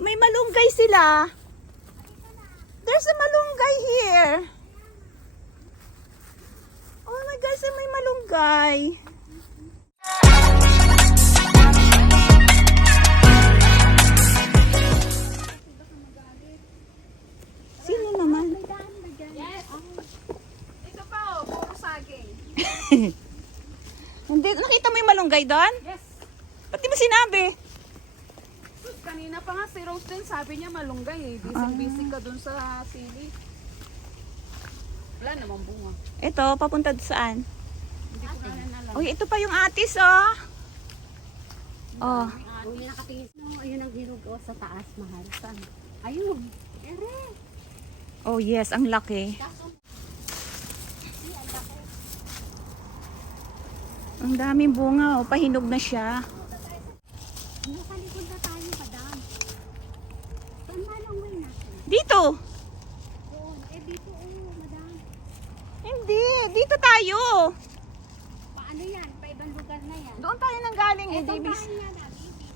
May malunggay sila. There's a malunggay here. Oh my gosh, may malunggay. Sino naman? Yes. Ito pa oh, puro saging. Hindi, nakita mo yung malunggay doon? Yes. Ba't di mo sinabi? Sus, kanina pa nga si Rose din sabi niya malunggay eh. Busy ka dun sa sili. Wala namang bunga. Ito, papunta saan? Hindi ko na alam. Uy, ito pa yung atis, oh. Oh. Kung may nakatingin, no, ayun ang hirog o sa taas, mahal. Saan? Ayun. Ere. Oh yes, ang laki. Ang daming bunga, oh. Pahinog na siya. Nakalikod na tayo, madam. Saan malangway natin? Dito. Doon. Dito, madam. Hindi, dito tayo. Paano yan? Pa ibang lugar na yan. Doon tayo nang galing, eh, Itong Davis. bahay yan,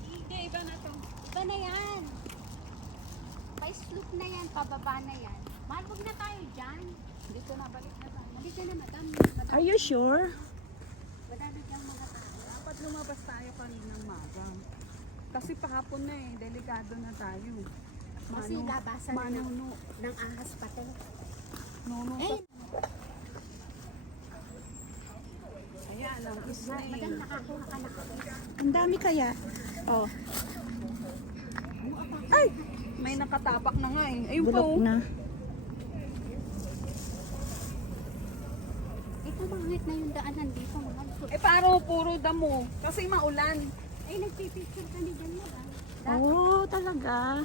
Hindi, iba na to. Iba na yan. Pa-slope na yan, pababa na yan. Mahal, huwag na tayo dyan. Dito na, balik na tayo. Halika na, madam. Are you sure? Madami dyan mga tao. Dapat lumabas tayo kaninang magang. Kasi pahapon na eh, delikado na tayo. Kasi labasan na Manuno. ng ahas pati. Nuno pa. Eh, Ayan, ang madam, snail. nakakuha ka na. Ang dami kaya. Oh, Ay! May nakatapak na nga eh. Ayun pa bulok oh. na. Ito mangit na yung daanan dito, mahal. Eh paro, puro damo. Kasi maulan. Ay, nagpipicture ka ni dyan mo ba? Oh, talaga.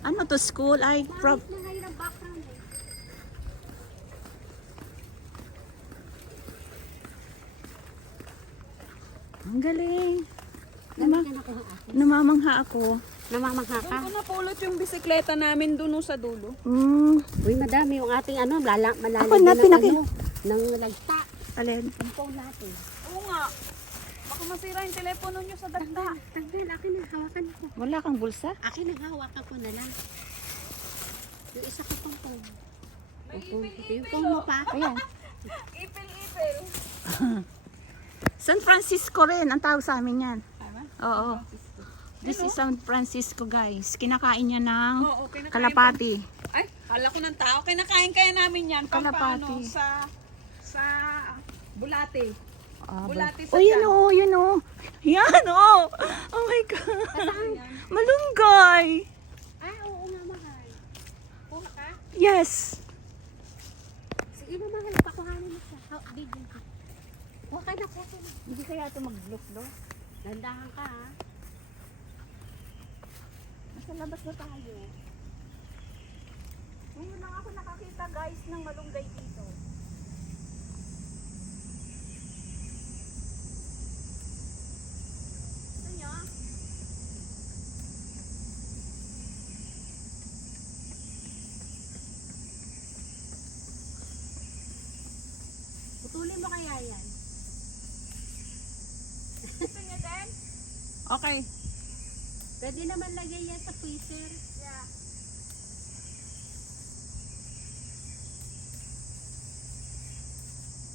Ano to, school? Ay, Mangit na ngayon ang background eh. ang galing. Gamit na nakuha ako. Namamangha ako. Namamangha ka? Doon ko napulot yung bisikleta namin doon sa dulo. Uy, madami yung ating ano, malalim Ako na, ng lagta. Alin? Ang phone natin. Oo nga. Baka masira yung telepono nyo sa dagda. Tanggal, akin na, hawakan ko. Wala kang bulsa? Akin na, hawakan ko na lang. Yung isa ko pang phone. Yung phone mo pa. Ayan. Ipil-ipil. San Francisco rin ang tawag sa amin yan. Tama? Oo. This is San Francisco, guys. Kinakain niya ng Oo, kinakain kalapati. Ay, kala ko ng tao. Kinakain kaya namin yan. Kalapati. Pampano sa bulate. Bulati sa Oh, yun tiyan. oh, yun oh. Yan oh. Oh my God. Malunggay. Ah, oo nga, mahal. Kuha ka? Yes. Sige na, mahal. Pakuhanin mo siya. Video ka. Kuha ka na, kuha ka na. Hindi kaya ito mag-look. Dandahan ka, ha? Nasa labas na tayo. Ngayon lang ako nakakita, guys, ng malunggay dito. Gusto nyo? Putulin mo kaya yan. Gusto nyo din? Okay. Pwede naman lagay yan sa freezer. Yeah.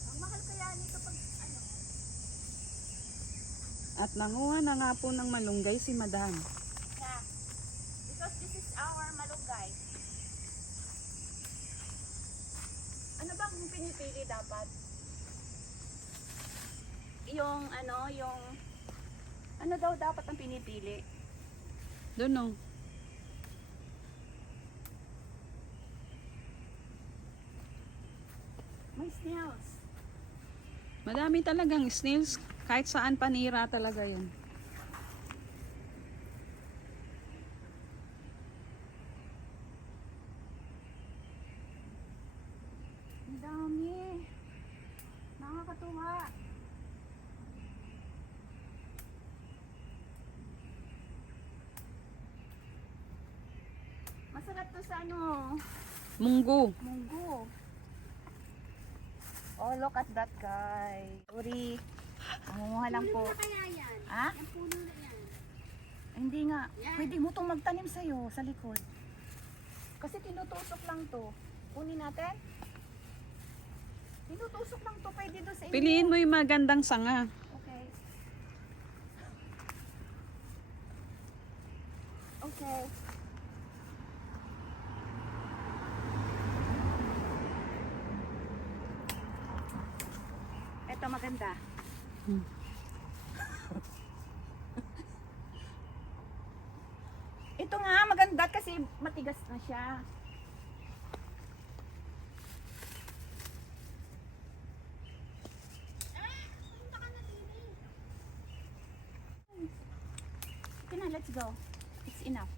Ang mahal kaya nito pag ano? At nanguha na nga po ng malunggay si Madam. Yeah. Because this is our malunggay. Ano bang pinipili dapat? Yung ano daw dapat ang pinipili? Doon no. May snails. Madami talagang snails. Kahit saan panira talaga yan. Ang dami. Nakakatuwa. Masarap to sa ano, Munggo. munggo. Oh, look at that guy. Sorry. Mangunguha lang po. Puno na kaya yan? Ha? Yung puno na yan. Hindi nga. Yan. Pwede mo itong magtanim sa'yo sa likod. Kasi tinutusok lang to. Kunin natin. Tinutusok lang to. Pwede doon sa inyo. Piliin mo yung magandang sanga. Okay. Okay. Ito maganda. Ito nga maganda kasi matigas na siya. Okay na, let's go. It's enough.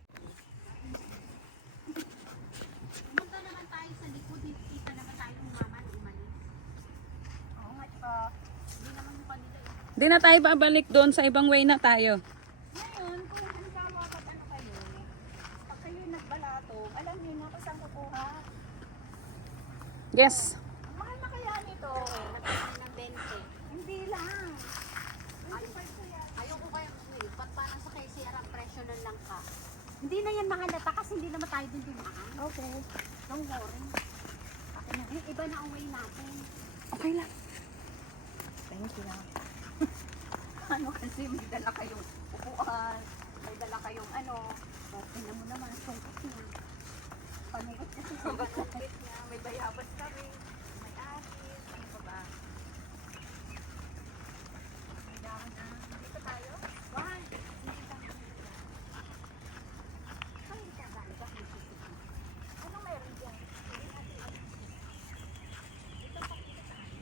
Pumunta naman tayo sa likod, hindi pa naman tayo umama ng umalis. Oo nga, Hindi naman yung kanila eh. Di na tayo babalik doon, sa ibang way na tayo. ngayon, kung halimbawa pag ano kayo, pag kayo nagbalatong, alam niyo na kung saan kukuha. Yes. Ang mahal na kaya nito. Nagkasin ng 20. Hindi lang. Ayoko kaya parang sa kay Sierra presyo na lang ka. Hindi na yan mahalata kasi hindi naman tayo din dumaan. Okay. Don't worry. Akin na. Eh, iba na ang way natin. Okay lang. Thank you lang. Ano kasi may dala kayong upuan, may dala kayong ano, tingnan mo naman, sungkit niya. Panungkit kasi sa sungkit niya, may bayabas kami, may asis, ano pa ba? May dahon na, dito tayo? One, dito tayo. Ay, dito tayo, bakit dito tayo? Anong meron dyan? Hindi natin alam. Dito pa dito tayo.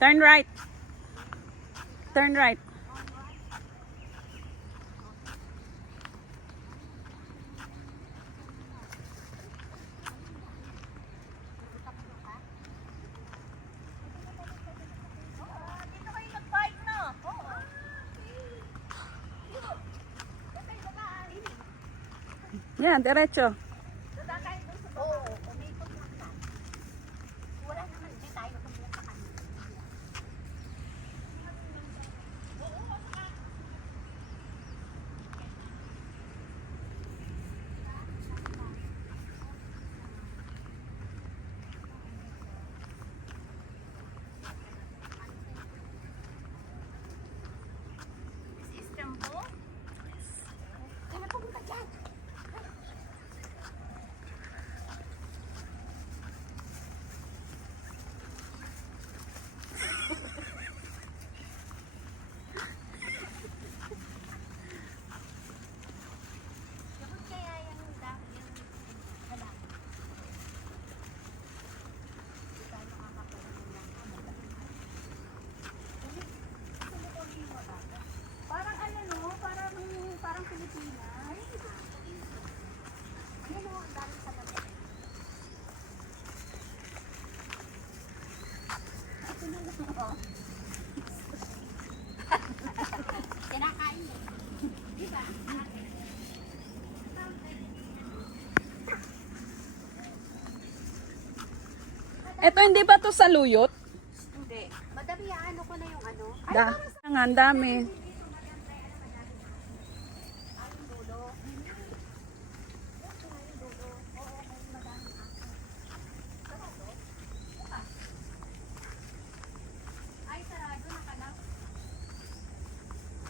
Turn right. Turn right. Dito kayo nag-park na. Oo. Yan, diretso. Oo, umikot lang ka. Wala naman, hindi tayo tumulong sa kanila. This is Tempo. Kaya pumunta dyan. Bakit kaya yung wala? Hindi tayo makakapagod lang. Parang ano no, parang Pilipinas. Ano mo ang dami sa gabi? Ito na lang. Oh. Kinakain eh. Di ba? Eto, hindi ba to saluyot? Hindi. Madami ano ko na yung ano. Da. Ang dami. Ay, sarado na ka na.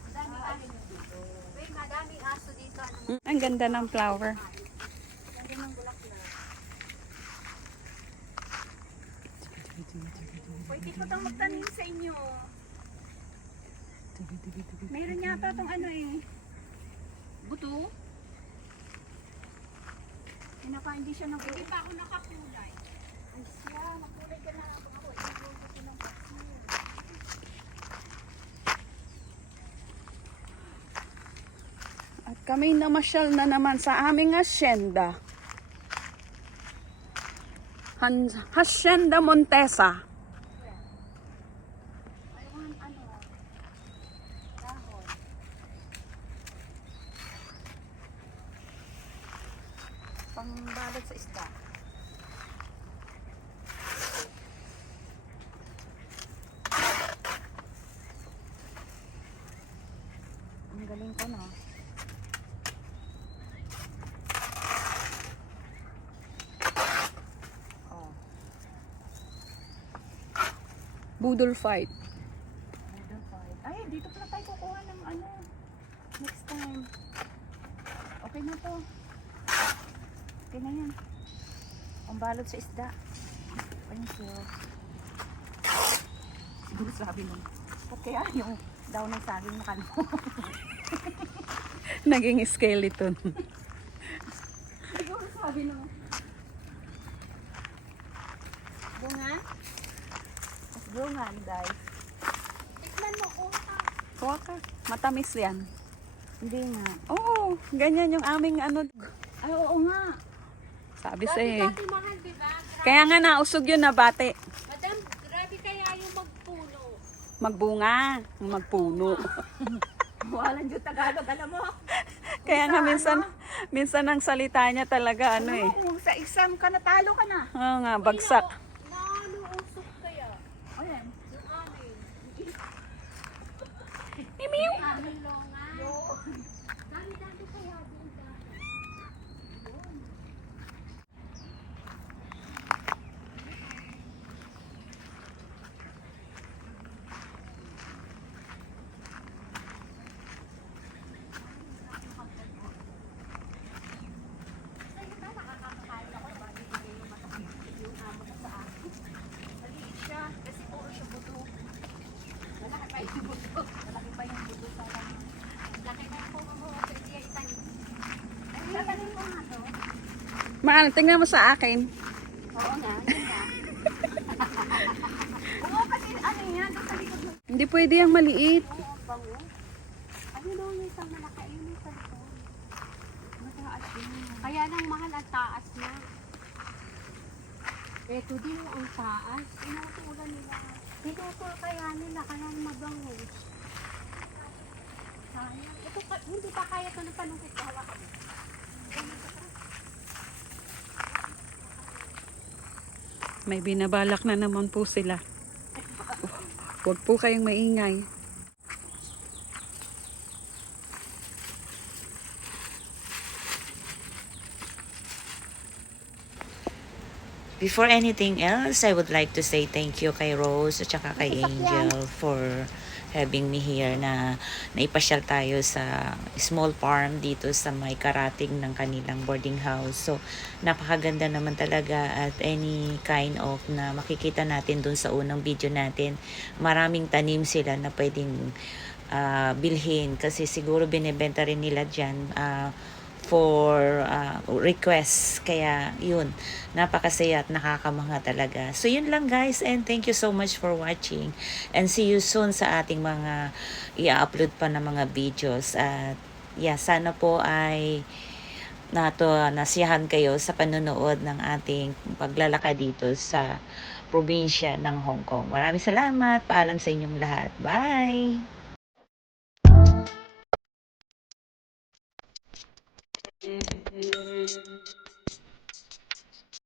Madaming aso dito. Wait, madaming aso dito. Ano mo? Ang ganda ng flower. Ganda ng bulaklak. Pwede ko itong magtanim sa inyo. Meron yata itong ano eh. Buto. Hindi siya ng Hindi pa ako nakakulay. Ay siya, makulay ka na ako. Inuuso ko ng paksiw. At kami namasyal na naman sa aming hacienda. Hacienda Montesa. ano, dahon. Pangbalot sa isda. Ang galing ko, no? Oh. Budol fight. Budol fight. Ay, dito pala tayo kukuha ng ano. Next time. Okay na to. Okay na yan. Pambalot sa isda. Thank you. Siguro sabi nun. Ba't kaya yung daw ng saging na kalbo? Naging skeleton. Siguro sabi nun. Bunga? Mas bungan, guys. Tikman mo kung Kuha ka. Matamis yan. Hindi nga. Oo, ganyan yung aming ano. Ay, oo nga. Sabi sa'yo eh. dati mahal, di ba? Kaya nga nausog yun na bate. Madam, grabe kaya yung magpuno. Magbunga, magpuno. Walang Diyos Tagalog, alam mo. Kaya nga minsan ang salita niya talaga ano eh. Kung sa exam ka, natalo ka na. Oo nga, bagsak. Nanuusok kaya. Ayan. Yung amin. Imiw! Amin longan. Dami-dami kaya din dati. Maliit siya, kasi puro siya buto. Malaki pa yung buto. Malaki pa yung buto sa akin. Laki na po mo pwede yan itanim. Ay, tatanim ko nga to. Maan, tingnan mo sa akin. Oo nga, yun nga. Oo, kasi ano yan, doon sa likod mo. Hindi pwede yung maliit. Oo, ang bango. Ayun o, yung isang malaki. Ayun yung sa likod. Mataas din. Kaya nang mahal ang taas na. Ito din ang taas. Inutulan nila. Tinutol kaya nila kaya mabango. Sayang. Ito, hindi pa kaya ito ng panungkit ko. Hawakan mo. May binabalak na naman po sila. Huwag po kayong maingay. Before anything else, I would like to say thank you kay Rose at saka kay Angel for having me here na naipasyal tayo sa small farm dito sa may karating ng kanilang boarding house. So, napakaganda naman talaga at any kind of na makikita natin dun sa unang video natin. Maraming tanim sila na pwedeng bilhin kasi siguro binebenta rin nila dyan for requests. Kaya yun, napakasaya at nakakamangha talaga. So yun lang guys, and thank you so much for watching and see you soon sa ating mga i-upload pa na mga videos. At yeah, sana po ay nasiyahan kayo sa panonood ng ating paglalakad dito sa probinsya ng Hong Kong. Maraming salamat. Paalam sa inyong lahat. Bye!